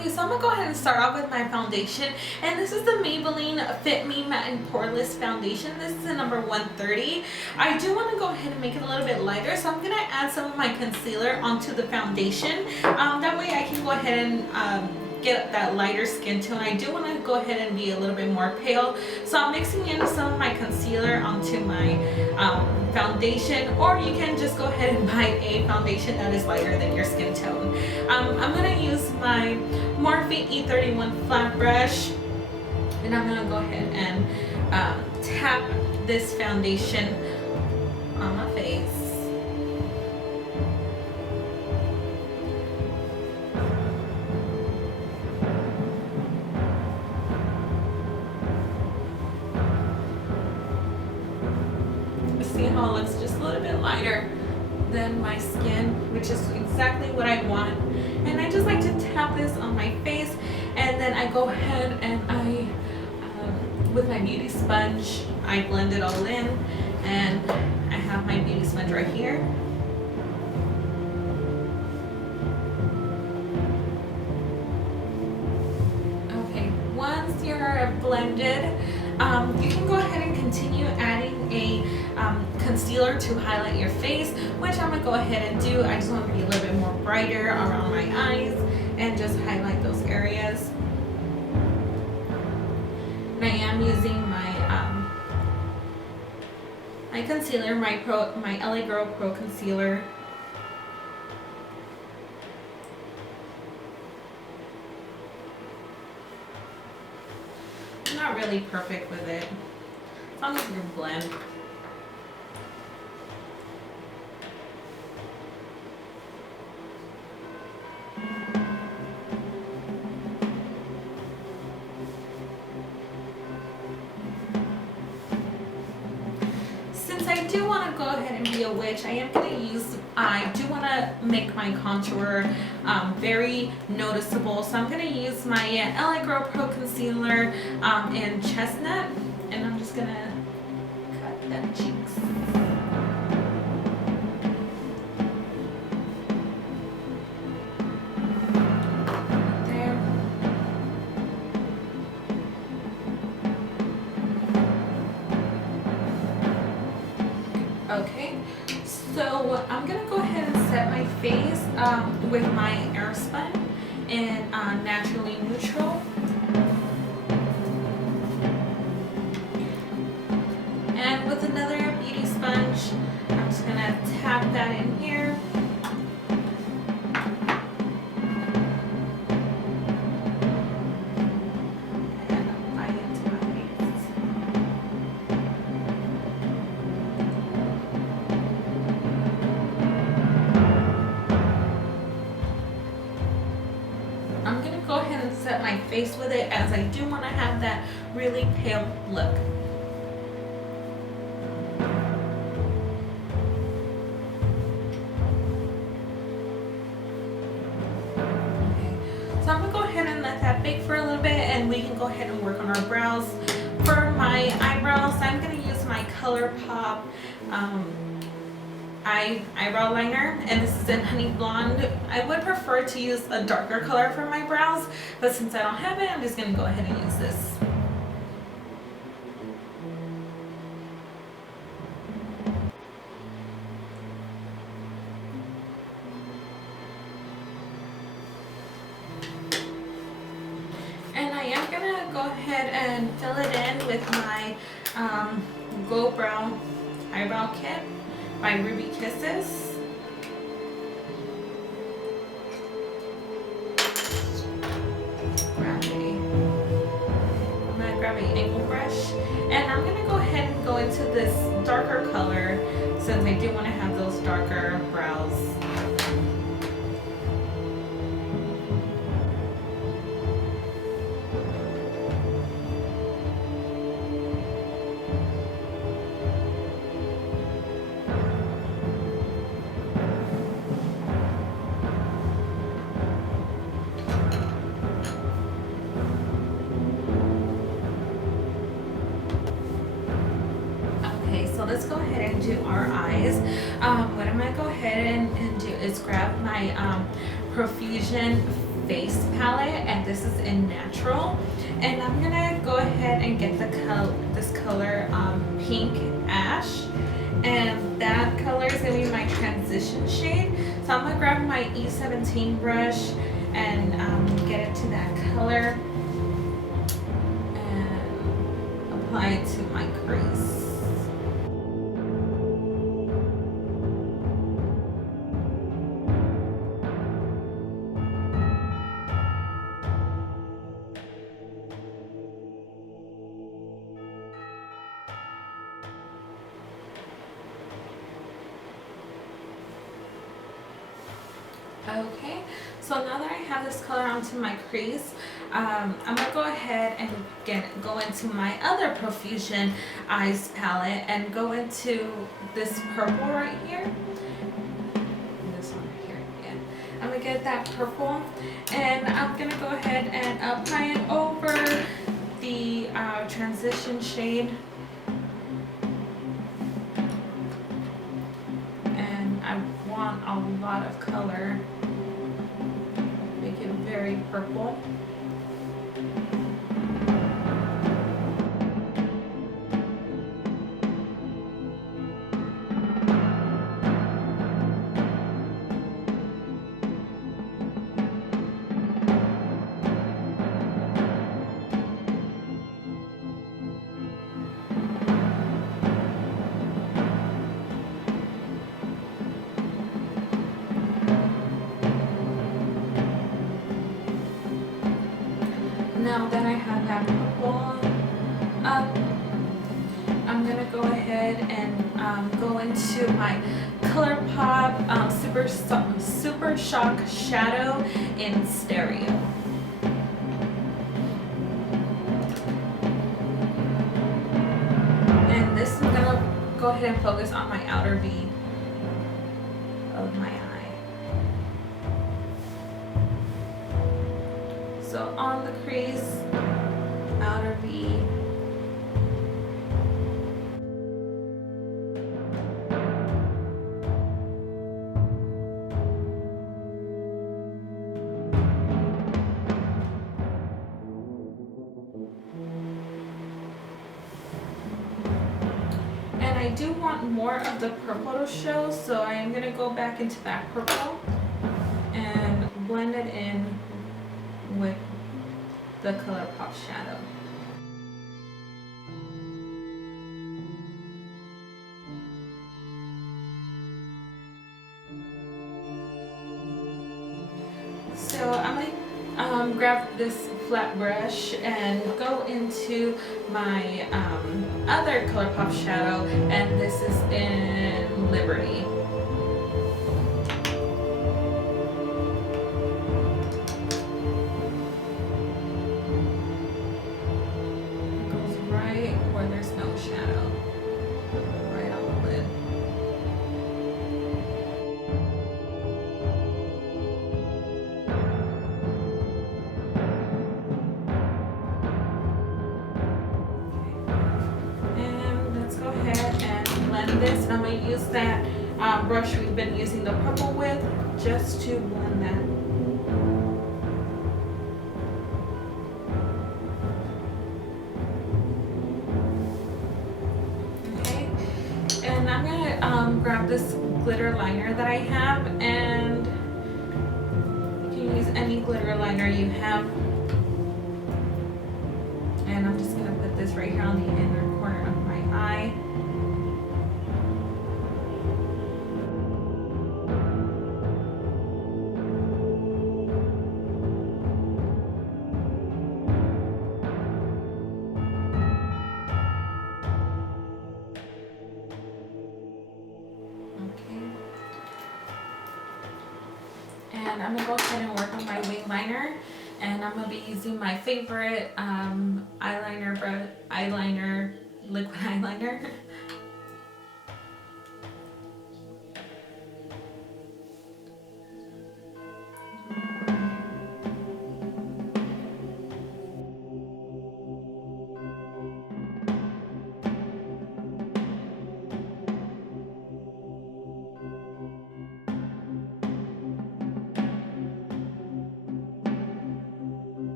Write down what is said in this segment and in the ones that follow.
Okay, so I'm gonna go ahead and start off with my foundation, and this is the Maybelline Fit Me Matte and Poreless Foundation. This is the number 130. I do want to go ahead and make it a little bit lighter, so I'm gonna add some of my concealer onto the foundation. That way I can go ahead and get that lighter skin tone. I do want to go ahead and be a little bit more pale, so I'm mixing in some of my concealer onto my foundation, or you can just go ahead and buy a foundation that is lighter than your skin tone. I'm going to use my Morphe E31 flat brush, and I'm going to go ahead and tap this foundation on my face. See how it looks just a little bit lighter than my skin, which is exactly what I want. And I just like to tap this on my face, and then I go ahead and with my beauty sponge, I blend it all in, and I have my beauty sponge right here. Okay, once you're blended, you can go ahead and continue adding a concealer to highlight your face, which I'm going to go ahead and do. I just want to be a little bit more brighter around my eyes and just highlight those areas. And I am using my concealer, my LA Girl Pro Concealer. I'm not really perfect with it, as long as you can blend. Since I do want to go ahead and be a witch, I do want to make my contour very noticeable. So I'm going to use my LA Girl Pro Concealer in Chestnut, and I'm just going to cut them cheeks. Okay, so I'm gonna go ahead and set my face with my Airspun in Naturally Neutral. And with another beauty sponge, I'm just gonna tap that in here. I'm going to go ahead and set my face with it, as I do want to have that really pale look. Okay. So I'm going to go ahead and let that bake for a little bit, and we can go ahead and work on our brows. For my eyebrows, I'm going to use my ColourPop eyebrow liner, and this is in Honey Blonde. I would prefer to use a darker color for my brows, but since I don't have it, I'm just going to go ahead and use this. And I am going to go ahead and fill it in with my Go Brow Eyebrow Kit by Ruby Kisses. I'm gonna grab an angle brush, and I'm gonna go ahead and go into this darker color, since I do want to have those darker brows. So let's go ahead and do our eyes. What I'm going to go ahead and do is grab my Profusion Face palette, and this is in Natural. And I'm gonna go ahead and get this color Pink Ash, and that color is gonna be my transition shade. So I'm gonna grab my E17 brush and get it to that color and apply it to my crease. Okay, so now that I have this color onto my crease, I'm gonna go ahead and go into my other Profusion Eyes palette and go into this purple right here. This one right here, yeah. I'm gonna get that purple, and I'm gonna go ahead and apply it over the transition shade. And I want a lot of color. Make it very purple. Now that I have that purple up, I'm gonna go ahead and go into my ColourPop Super Shock Shadow in Stereo. And this I'm gonna go ahead and focus on my outer V of my eye. So on the crease, outer V. And I do want more of the purple to show, so I am going to go back into that purple and blend it in with the ColourPop shadow. So I'm going to grab this flat brush and go into my other ColourPop shadow, and this is in Liberty. Where there's no shadow, right on the lid. Okay. And let's go ahead and blend this. And I'm going to use that brush we've been using the purple with just to blend that. And I'm gonna grab this glitter liner that I have, and you can use any glitter liner you have. And I'm just gonna put this right here on the inner corner of my eye. And I'm gonna go ahead and work on my wing liner, and I'm gonna be using my favorite liquid eyeliner.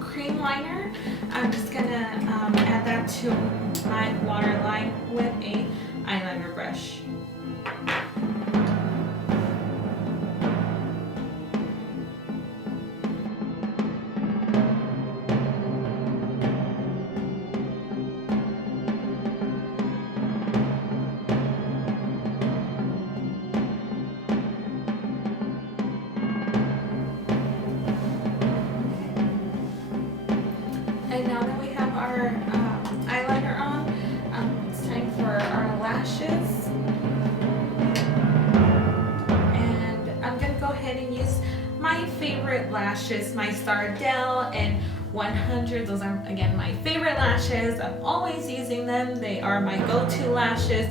cream liner. I'm just gonna add that to my waterline with a eyeliner brush. And now that we have our eyeliner on, it's time for our lashes. And I'm going to go ahead and use my favorite lashes, my Stardell and 100. Those are, again, my favorite lashes. I'm always using them. They are my go-to lashes.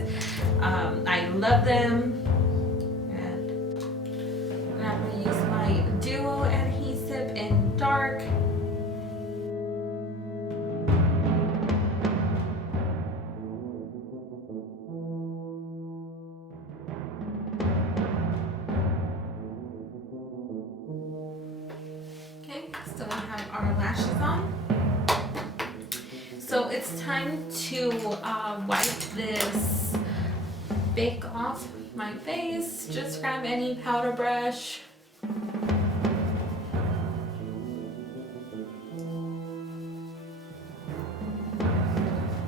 I love them. And I'm going to use my Duo adhesive in dark. So we have our lashes on. So it's time to wipe this bake off my face. Just grab any powder brush.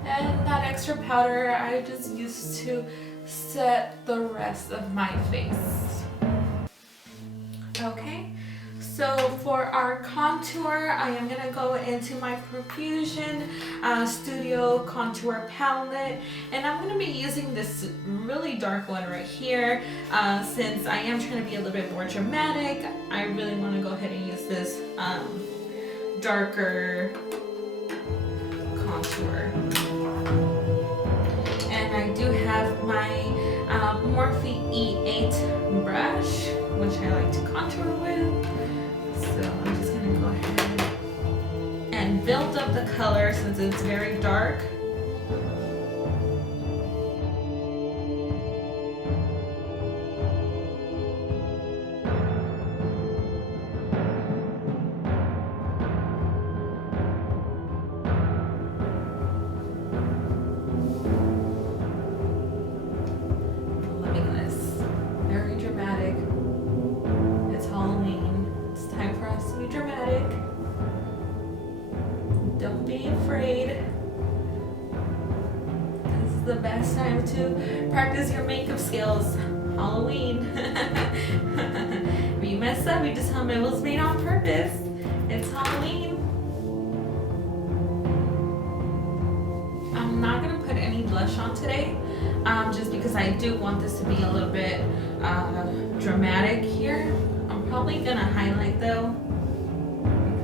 And that extra powder I just use to set the rest of my face. Okay. So for our contour, I am going to go into my Profusion Studio Contour Palette. And I'm going to be using this really dark one right here. Since I am trying to be a little bit more dramatic, I really want to go ahead and use this darker contour. And I do have my Morphe E8 brush, which I like to contour with. So I'm just going to go ahead and build up the color since it's very dark. Loving this. Very dramatic. It's Halloween. It's time for us to be dramatic. Don't be afraid. This is the best time to practice your makeup skills. Halloween. If you mess up, you just tell me it was made on purpose. It's Halloween. I'm not going to put any blush on today, just because I do want this to be a little bit dramatic here. I'm probably going to highlight though,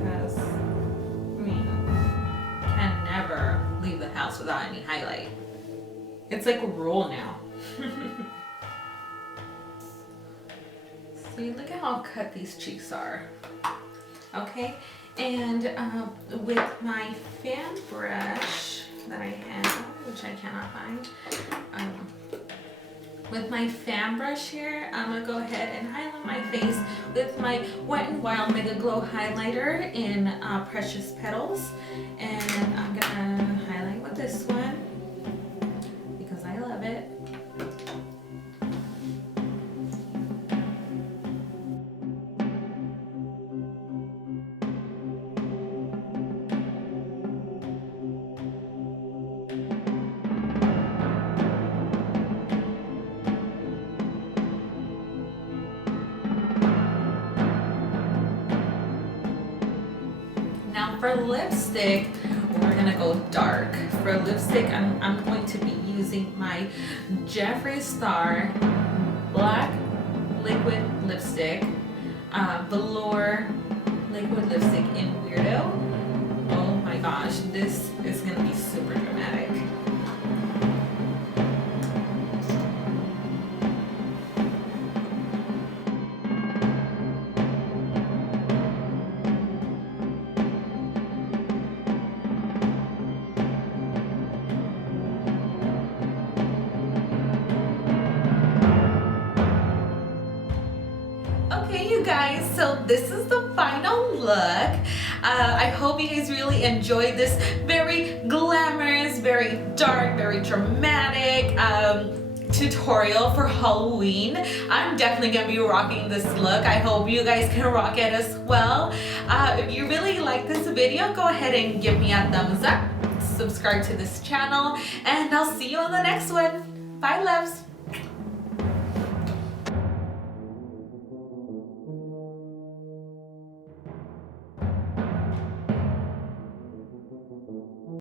because I mean, can never leave the house without any highlight. It's like a rule now. See, look at how cut these cheeks are. Okay, and with my fan brush that I have, which I cannot find, with my fan brush here, I'm gonna go ahead and highlight my face with my Wet n Wild Mega Glow highlighter in Precious Petals, and I'm gonna highlight with this one because I love it. Now for lipstick, we're gonna go dark. For lipstick, I'm going to be using my Jeffree Star Black Liquid Lipstick, Velour Liquid Lipstick in Weirdo. Oh my gosh, this is gonna be super dramatic. Okay, you guys, so this is the final look. I hope you guys really enjoyed this very glamorous, very dark, very dramatic tutorial for Halloween. I'm definitely gonna be rocking this look. I hope you guys can rock it as well. If you really like this video, go ahead and give me a thumbs up, subscribe to this channel, and I'll see you on the next one. Bye, loves.